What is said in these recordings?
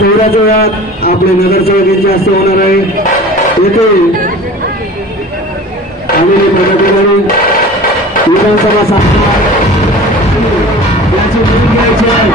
थोड्याच वेळात आपले नगरसेवकांचे हस्ते होणार आहे। येथे आलेले पदाधिकारी विधानसभा सभा याची नोंद घ्यायची आहे।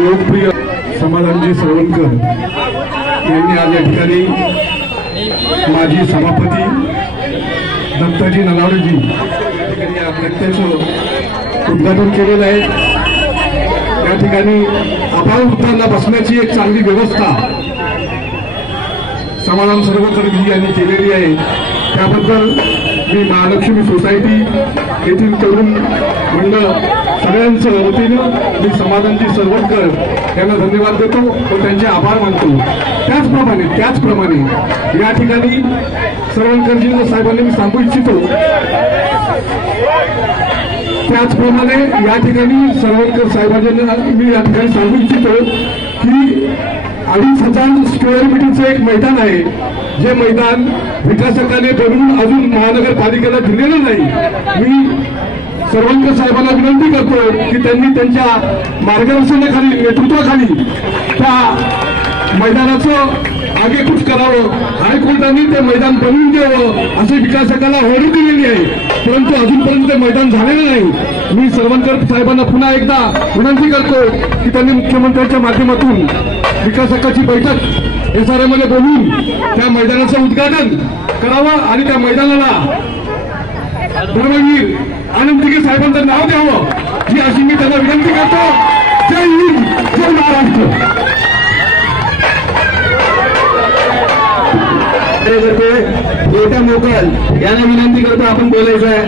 लोकप्रिय समाधानजी सरवणकर यांनी आज या ठिकाणी माजी सभापती दत्ताजी नलावडेजी या प्रत्येचं उद्घाटन केलेलं आहे। या ठिकाणी अपावृत्तांना बसण्याची एक चांगली व्यवस्था समाधान सरवणकरजी यांनी केलेली आहे। त्याबद्दल मी महालक्ष्मी सोसायटी येथील तरुण मंडळ सगळ्यांच्या वतीनं मी समाधानजी सरवणकर यांना धन्यवाद देतो व त्यांचे आभार मानतो। त्याचप्रमाणे या ठिकाणी सरवणकरजी साहेबांनी मी सांगू इच्छितो, त्याचप्रमाणे या ठिकाणी सरवणकर साहेबांना मी या ठिकाणी सांगू इच्छितो की 2,500 स्क्वेअर मीटरचं एक मैदान आहे, जे मैदान विकासकाने बनवून अजून महानगरपालिकेला दिलेलं नाही। मी सरवणकर साहेबांना विनंती करतो की त्यांनी त्यांच्या मार्गदर्शनाखाली नेतृत्वाखाली त्या मैदानाचं आगेकूच करावं। हायकोर्टाने ते मैदान बनवून द्यावं असे विकासकाला ऑर्डर दिलेली आहे, परंतु अजूनपर्यंत ते मैदान झालेलं नाही। मी सरवणकर साहेबांना पुन्हा एकदा विनंती करतो की त्यांनी मुख्यमंत्र्यांच्या माध्यमातून विकासकाची बैठक SRA मध्ये बोलून त्या मैदानाचं उद्घाटन करावं आणि त्या मैदानाला धर्मवीर आनंद दिघे साहेबांचं नाव द्यावं, ही अशी मी त्यांना विनंती करतो। जय हिंद, जय महाराष्ट्र। कोटा मोकल यांना विनंती करतो, आपण बोलायचं आहे।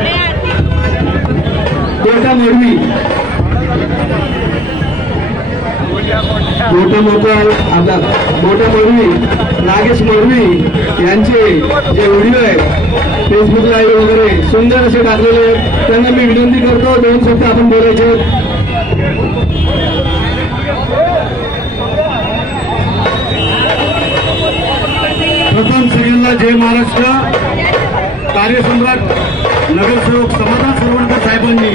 कोटा मोडवी, मोठे मोकल आपला मोठे मोडवी नागेश मोडवी यांचे जे व्हिडिओ आहे फेसबुक लाईव्ह वगैरे सुंदर असे टाकलेले आहेत, त्यांना मी विनंती करतो 2 शब्द आपण बोलायचे। प्रथम सगळ्यांना जय महाराष्ट्र। कार्यसम्राट नगरसेवक समाधान सरवणकर साहेबांनी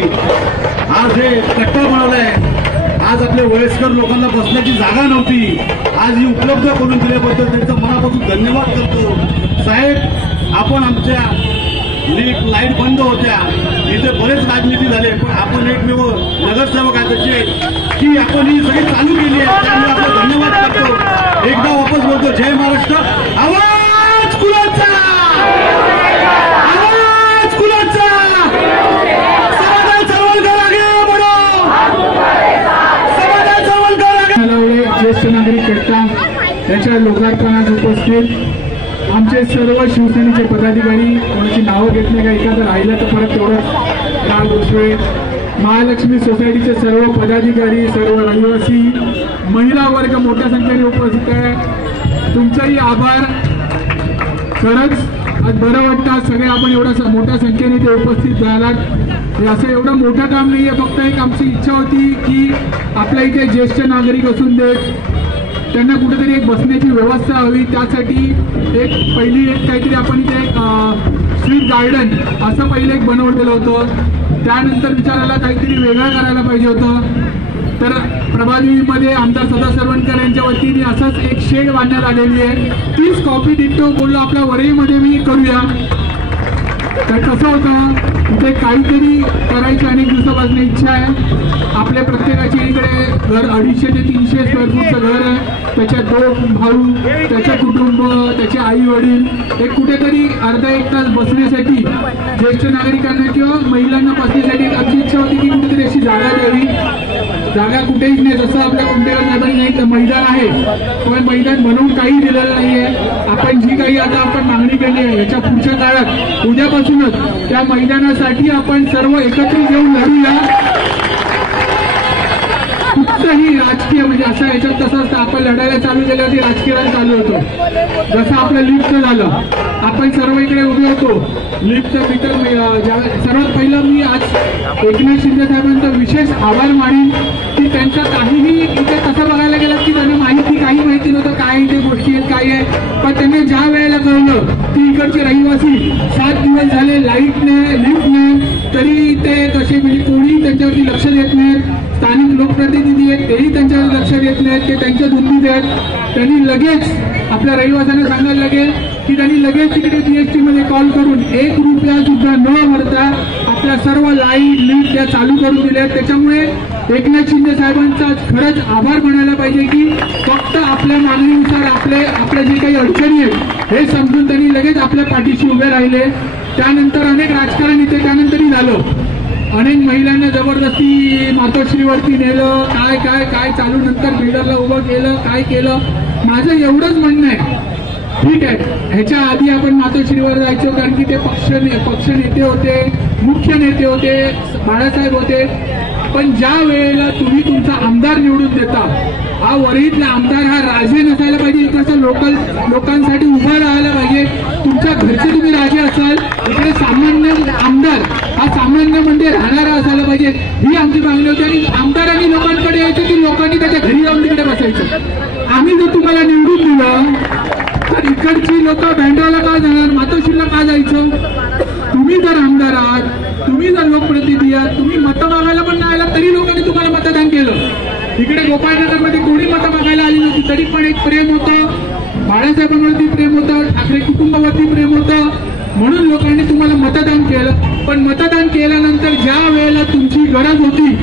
आज हे कट्टा बनवलाय। आज आपल्या वयस्कर लोकांना बसण्याची जागा नव्हती, आज ही उपलब्ध करून दिल्याबद्दल त्यांचा मनापासून धन्यवाद करतो। साहेब, आपण आमच्या लाईट बंद होत्या, इथे बरेच राजनीती झाले, पण आपण एकमेव नगरसेवक आहे की आपण ही सगळी चालू केली आहे, त्यामुळे आपला धन्यवाद करतो। एकदा वापस बोलतो, जय महाराष्ट्र। आवाज कुणाचा? आवाज कुणाचा? मैदानाच्या लोकार्पणास उपस्थित आमचे सर्व शिवसेनेचे पदाधिकारी, कोणाची नावं घेतली का एखादं राहिलं तर परत तेवढंच राग गोष्टी, महालक्ष्मी सोसायटीचे सर्व पदाधिकारी, सर्व रहिवासी, महिला वर्ग मोठ्या संख्येने उपस्थित आहे, तुमचाही आभार. खरंच आज बरं वाटतं सगळे आपण एवढ्या मोठ्या संख्येने ते उपस्थित झालात. हे असं एवढं मोठं काम नाहीये, फक्त एक आमची इच्छा होती की आपल्या इथे ज्येष्ठ नागरिक असून देत, त्यांना कुठेतरी एक बसण्याची व्यवस्था हवी. त्यासाठी पहिली काहीतरी आपण इथे एक स्ट्रीट गार्डन असं पहिले एक बनवलेलं होतं. त्यानंतर विचारायला काहीतरी वेगळं करायला पाहिजे होतं. तर प्रभादेवीमध्ये आमदार सदा सरवणकर यांच्या वतीने असंच एक शेड बांधण्यात आलेली आहे. तीच कॉपी डिट्टो बोललो आपल्या वरळीमध्ये मी करूया. तर कसं होतं, इथे काहीतरी करायची अनेक दिवसापासून इच्छा आहे. आपल्या प्रत्येकाची इकडे घर 250 ते 300 स्क्वेअर फूटचं घर आहे. त्याच्यात 2 भाऊ, त्याचे कुटुंब, त्याचे आई वडील, एक कुठेतरी अर्धा एक तास बसण्यासाठी ज्येष्ठ नागरिकांना किंवा महिलांना बसण्यासाठी आमची इच्छा होती की कुठेतरी अशी जागा द्यावी. जागा कुठेही नाही, जसं आपल्या कुंटेवर नाही मैदान आहे, पण मैदान बनवून काही दिलेलं नाहीये. आपण जी काही आता आपण मागणी केली आहे याच्या पुढच्या काळात उद्यापासूनच त्या मैदानासाठी आपण सर्व एकत्रित येऊन लढूया. कुठचंही राजकीय म्हणजे असं याच्यात कसं असतं, आपण लढायला चालू केल्यावरती राजकीय चालू होतो. जसं आपलं लिफ्टचं झालं, आपण सर्व इकडे उभे होतो. लिफ्टचं मीटर सर्वात पहिलं मी आज एकनाथ शिंदे साहेबांचा विशेष आभार मानेन की त्यांच्या काहीही इथे कसं बघायला गेलं की त्यांना काही माहिती नव्हतं काय इथे गोष्टी आहेत काय आहे. पण त्यांनी ज्या वेळेला कळलं की इकडचे रहिवासी 7 दिवस झाले लाईट नाही, लिफ्ट नाही, तरी ते कसे म्हणजे कोणी त्यांच्यावरती लक्ष देत नाहीत. स्थानिक लोकप्रतिनिधी आहेत तेही त्यांच्यावर लक्ष देत नाहीत, ते त्यांच्या धुंदीत आहेत. त्यांनी लगेच आपल्या रहिवाशांना सांगायला लागेल की त्यांनी लगेच तिकडे PHT मध्ये कॉल करून 1 रुपया सुद्धा न भरता आपल्या सर्व लाईट लिफ्ट त्या चालू करून दिल्या. त्याच्यामुळे एकनाथ शिंदे साहेबांचा खरंच आभार मानायला पाहिजे की फक्त आपल्या मागणीनुसार आपल्या जे काही अडचणी आहेत हे समजून त्यांनी लगेच आपल्या पाठीशी उभे राहिले. त्यानंतर अनेक राजकारण इथे त्यानंतरही झालं. अनेक महिलांना जबरदस्ती मातोश्रीवरती नेलं, काय चालू, नंतर बिल्डरला उभं केलं, काय केलं. माझं एवढंच म्हणणं आहे, ठीक आहे ह्याच्या आधी आपण मातोश्रीवर जायचो कारण की ते पक्ष नेते होते, मुख्य नेते होते, बाळासाहेब होते. पण ज्या वेळेला तुम्ही तुमचा आमदार निवडून देता, हा वरळीतला आमदार हा राजे नसायला पाहिजे, इकडच्या लोकांसाठी उभा राहायला पाहिजे. तुमच्या घरचे तुम्ही राजे असाल, इकडे सामान्य आमदार हा सामान्य म्हणजे राहणारा असायला पाहिजे. ही आमची मागणी होती. आणि आमदारांनी लोकांकडे यायचं की लोकांनी त्याच्या घरी जाऊन तिकडे बसायचं. आम्ही जर तुम्हाला निवडून दिलं तर इकडची लोक बँड्राला का जाणार, मातोश्रीला का जायचं? तुम्ही जर आमदार आहात, तुम्ही जर लोकप्रतिनिधी आहात, तुम्ही मतं मागायला पण नाही आला तरी लोकांनी तुम्हाला मतदान केलं. इकडे गोपाळनगरमध्ये कोणी मतं मागायला आली नव्हती तरी पण एक प्रेम होतं, बाळासाहेबांवरती प्रेम होतं, ठाकरे कुटुंबावरती प्रेम होतं, म्हणून लोकांनी तुम्हाला मतदान केलं. पण मतदान केल्यानंतर ज्या वेळेला तुमची गरज होती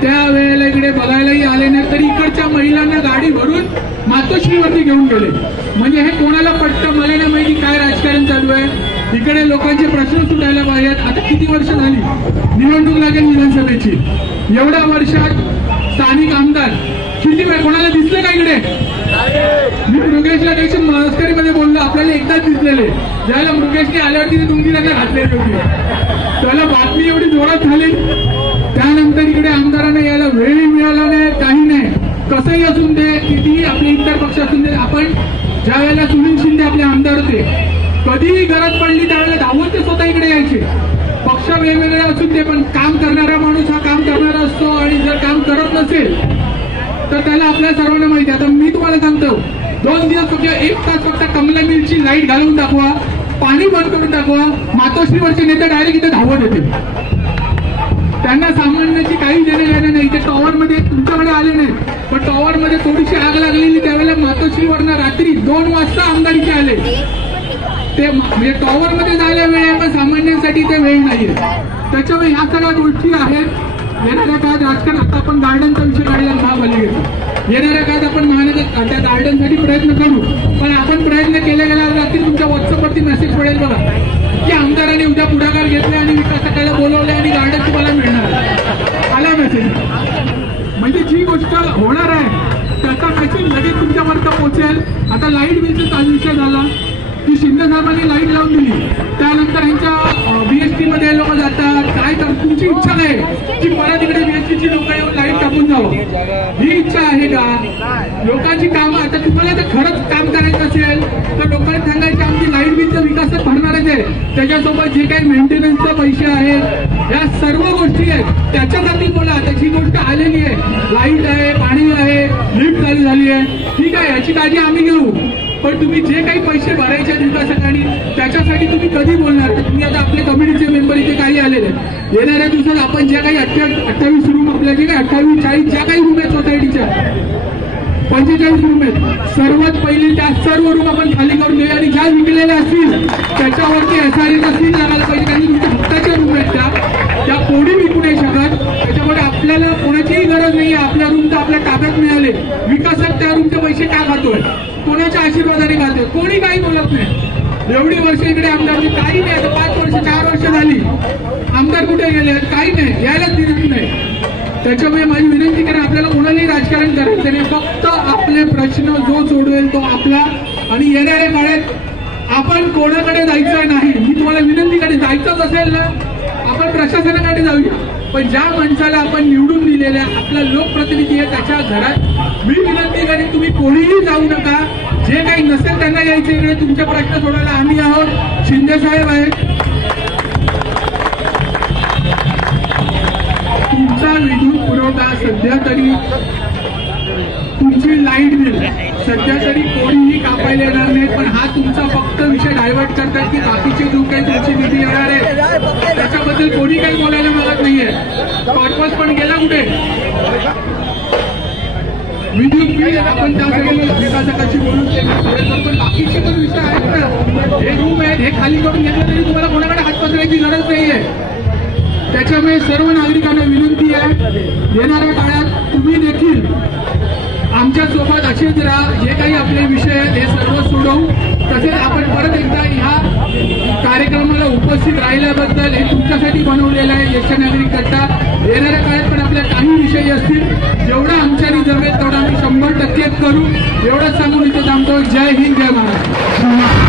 त्या वेळेला इकडे बघायलाही आले नाही, तरी इकडच्या महिलांना गाडी भरून मातोश्रीवरती घेऊन गेले. म्हणजे हे कोणाला पटतं मला नाही माहिती काय राजकारण चालू आहे. इकडे लोकांचे प्रश्न सुटायला पाहिजेत. आता किती वर्ष झाली निवडणूक लागेल विधानसभेची, एवढ्या वर्षात स्थानिक आमदार शिंदेबाई कोणाला दिसले का इकडे? मी मृगेशला काही मस्करीमध्ये बोललो, आपल्याला एकदाच दिसलेले, ज्याला मृगेशने आल्यावरती तुमची त्यांना घातलेली होती. त्याला बातमी एवढी जोरात झाली. त्यानंतर इकडे आमदारांना यायला वेळही मिळाला नाही, काही नाही. कसंही असून दे, कितीही आपले इतर पक्ष असून दे, आपण ज्या वेळेला सुनील शिंदे आपले आमदार होते, कधीही गरज पडली त्यावेळेला धावून ते स्वतः इकडे यायचे. पक्ष वेगवेगळे असून दे, पण काम करणारा माणूस हा काम करणारा असतो. आणि जर काम करत नसेल तर त्याला आपल्या सर्वांना माहिती. आता मी तुम्हाला सांगतो, 2 दिवस फक्त 1 तास फक्त कमला मिलची लाईट घालून दाखवा, पाणी बंद करून दाखवा, मातोश्रीवरचे नेते डायरेक्ट इथे धावत येते. त्यांना सामान्याची काही देणे घेणं नाही. ते टॉवरमध्ये तुमच्याकडे आले नाही, पण टॉवरमध्ये थोडीशी आग लागलेली त्यावेळेला मातोश्रीवरनं रात्री 2 वाजता आमदारीचे आले. ते म्हणजे टॉवरमध्ये जायला वेळ आहे, पण सामान्यांसाठी ते वेळ नाहीये. त्याच्यामुळे ह्या सगळ्या गोष्टी आहेत. येणाऱ्या काळात राजकारण, आता आपण गार्डनचा विषय काढला, महाबली घेतो. येणाऱ्या काळात आपण महानगर त्या गार्डनसाठी प्रयत्न करू. पण आपण प्रयत्न केले गेल्यावर रात्री तुमच्या व्हॉट्सअपवरती मेसेज पडेल बघा की आमदारांनी उद्या पुढाकार घेतले आणि विकासाकडे बोलवले आणि गार्डन तुम्हाला मिळणार. आला मेसेज. म्हणजे जी गोष्ट होणार आहे त्याचा मेसेज लगेच तुमच्यापर्यंत पोहोचेल. तुमची इच्छा नाही की मला तिकडे बीएससीची लोक येऊन लाईट टाकून जावं, ही इच्छा आहे का? लोकांची कामं आता तुम्हाला जर खरंच काम करायचं असेल तर लोकांना सांगायचे आमची लाईट बिलचा विकास तर भरणारच आहे, त्याच्यासोबत जे काही मेंटेनन्सचे पैसे आहेत या सर्व गोष्टी आहेत त्याच्यासाठी बोला. त्याची गोष्ट आलेली आहे, लाईट आहे, पाणी आहे, लिफ्ट चालू झाली आहे, ठीक आहे, याची काळजी आम्ही घेऊ. पण तुम्ही जे काही पैसे भरायचे विकासासाठी त्याच्यासाठी तुम्ही कधी बोलणार? तुम्ही आता आपले कमिटीचे मेंबर इथे काही आलेले येणाऱ्या दिवसात आपण ज्या काही 28 रूम आपल्या जे काही 28, 40 ज्या काही रूम आहेत सोसायटीच्या 45 रूम आहेत, सर्वात पहिले त्या सर्व रूम आपण खाली करून घेऊया आणि ज्या विकलेल्या असतील त्याच्यावरती SRA सील लागायला पाहिजे. कारण तुमच्या हक्काच्या रूम आहेत त्या कोणी विकू नाही शकत. त्याच्यामुळे आपल्याला कोणाचीही गरज नाही आहे. आपल्या रूम तर आपल्या ताब्यात मिळाले, विकासक त्या रूमचे पैसे का खातोय? कोणाच्या आशीर्वादाने खातोय? कोणी काही बोलत नाही. एवढी वर्ष इकडे आमदार काही नाही, आता 5 वर्ष 4 वर्ष झाली आमदार कुठे गेले? काही नाही, यायलाच दिसत नाही. त्याच्यामुळे माझी विनंती करा, आपल्याला कोणालाही राजकारण करायचं नाही, फक्त आपले प्रश्न जो सोडवेल तो आपला. आणि येणाऱ्या काळात आपण कोणाकडे जायचं नाही. मी तुम्हाला विनंती करेन, जायचंच असेल ना आपण प्रशासनाकडे जाऊया, पण ज्या माणसाला आपण निवडून दिलेल्या आपला लोकप्रतिनिधी आहे त्याच्या घरात मी विनंती करेन तुम्ही कोणीही जाऊ नका. जे काही नसेल त्यांना यायचे इकडे, तुमचे प्रश्न सोडवायला आम्ही आहोत, शिंदे साहेब आहेत. तुमचा विद्युत पुरवठा सध्या तरी, तुमची लाईट बिल सध्या तरी कोणीही कापायला येणार नाही. पण हा तुमचा फक्त विषय डायव्हर्ट करतात की बाकीचे जो काही तुमची निधी येणार आहे त्याच्याबद्दल कोणी काही बोलायला मागत नाहीये. कॉर्पस पण गेला कुठे? विद्युत बिल आपण त्यासाठी विकासकाची बोलून पण बाकीचे पण विषय आहेत ना. हे रूम आहेत, हे खाली करून घेतलं तरी तुम्हाला कोणाकडे हात पसरायची गरज नाहीये. त्याच्यामुळे सर्व नागरिकांना विनंती आहे, येणाऱ्या काळात तुम्ही देखील आमच्या सोबत असेच राहा. जे काही आपले विषय आहेत हे सर्व सोडवू. तसेच आपण परत एकदा ह्या कार्यक्रमाला उपस्थित राहिल्याबद्दल हे तुमच्यासाठी बनवलेलं आहे ज्येष्ठ नागरिक करता. येणाऱ्या काळात पण आपल्या काही विषय असतील, जेवढा आमच्यानी जमेल तेवढा आम्ही 100% करू. एवढंच सांगून इथे थांबतो. जय हिंद, जय महाराष्ट्र.